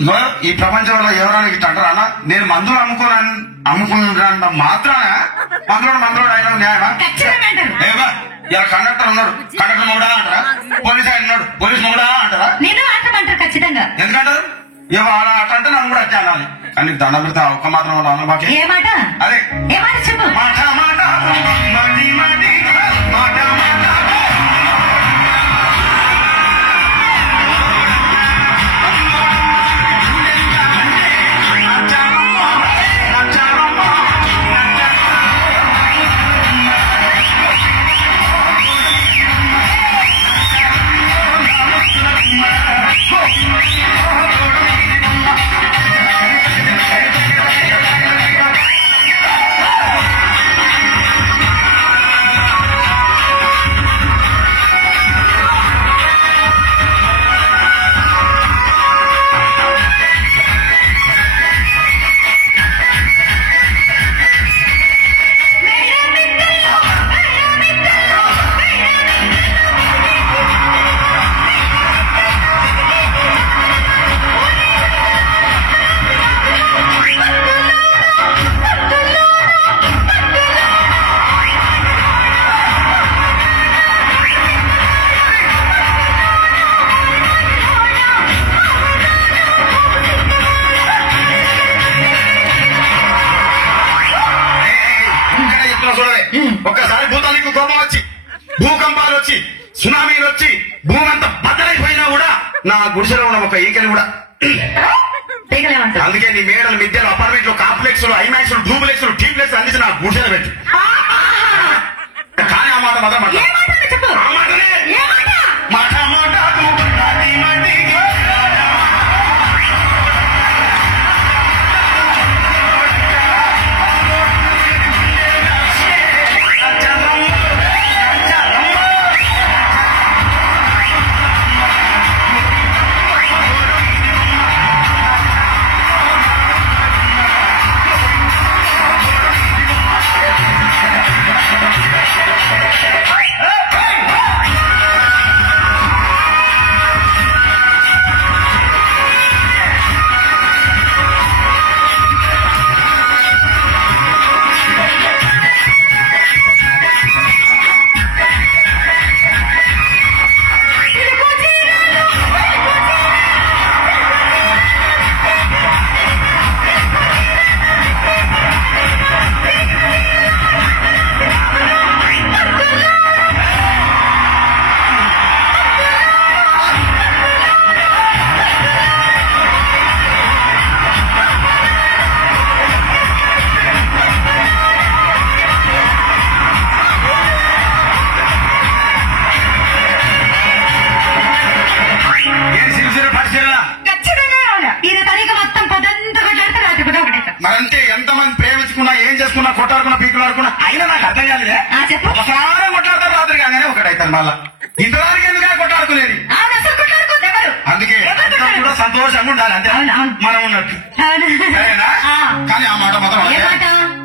ఇగో ఈ ప్రపంచంలో ఎవరైనా ఇట్లా అంటారా అన్న? నేను మందులు అమ్ముకున్నా మాత్రాన మందులోడు అయినా న్యాయమా? ఏమా ఇలా కండక్టర్ ఉన్నాడు, కండక్టర్ మొగుడా అంటారా? పోలీస్ ఆయన ఉన్నాడు, పోలీస్ మొగుడా అంటారా? అంటారు ఖచ్చితంగా. ఎందుకంటారు? ఏమో అలా అట్లంటే నన్ను కూడా అట్టే అనాలి. కానీ దండ పెడతా ఒక్క మాత్రం అన్న బాకి ఏ మాట? అదే ఏ మాట చెప్పు. మాట మాట మటి మటి మాట మాట ఒక్కసారి భూతానికి కోపం వచ్చి భూకంపాలు వచ్చి సునామీలు వచ్చి భూమంతా బద్దలైపోయినా కూడా నా గుడిసెలో ఉన్న ఒక ఈకని కూడా అందుకే నీ మేడలు మిద్దెలు అపార్ట్మెంట్లు కాంప్లెక్స్ ఐమాక్స్ డూప్లెక్స్ టీప్లెక్స్ అందించి నా గుడిసెలో పెట్టి కానీ ఆ మాట మాత్రం ఆ మాటనే మాట మాట మరంటే ఎంతమంది ప్రేమించుకున్నా ఏం చేసుకున్నా కొట్టాడుకున్నా పీకులాడుకున్నా అయినా నాకు అర్థం కాలేదే. ఒకసారి కొట్లాడతారు రాత్రి కాగానే ఒకటైతారు మళ్ళా ఇంతవరకు ఎందుకు కొట్టాడుకునేది. అందుకే కూడా సంతోషంగా ఉండాలి అంతే మనం ఉన్నట్టు. సరేనా? కానీ ఆ మాట మాత్రం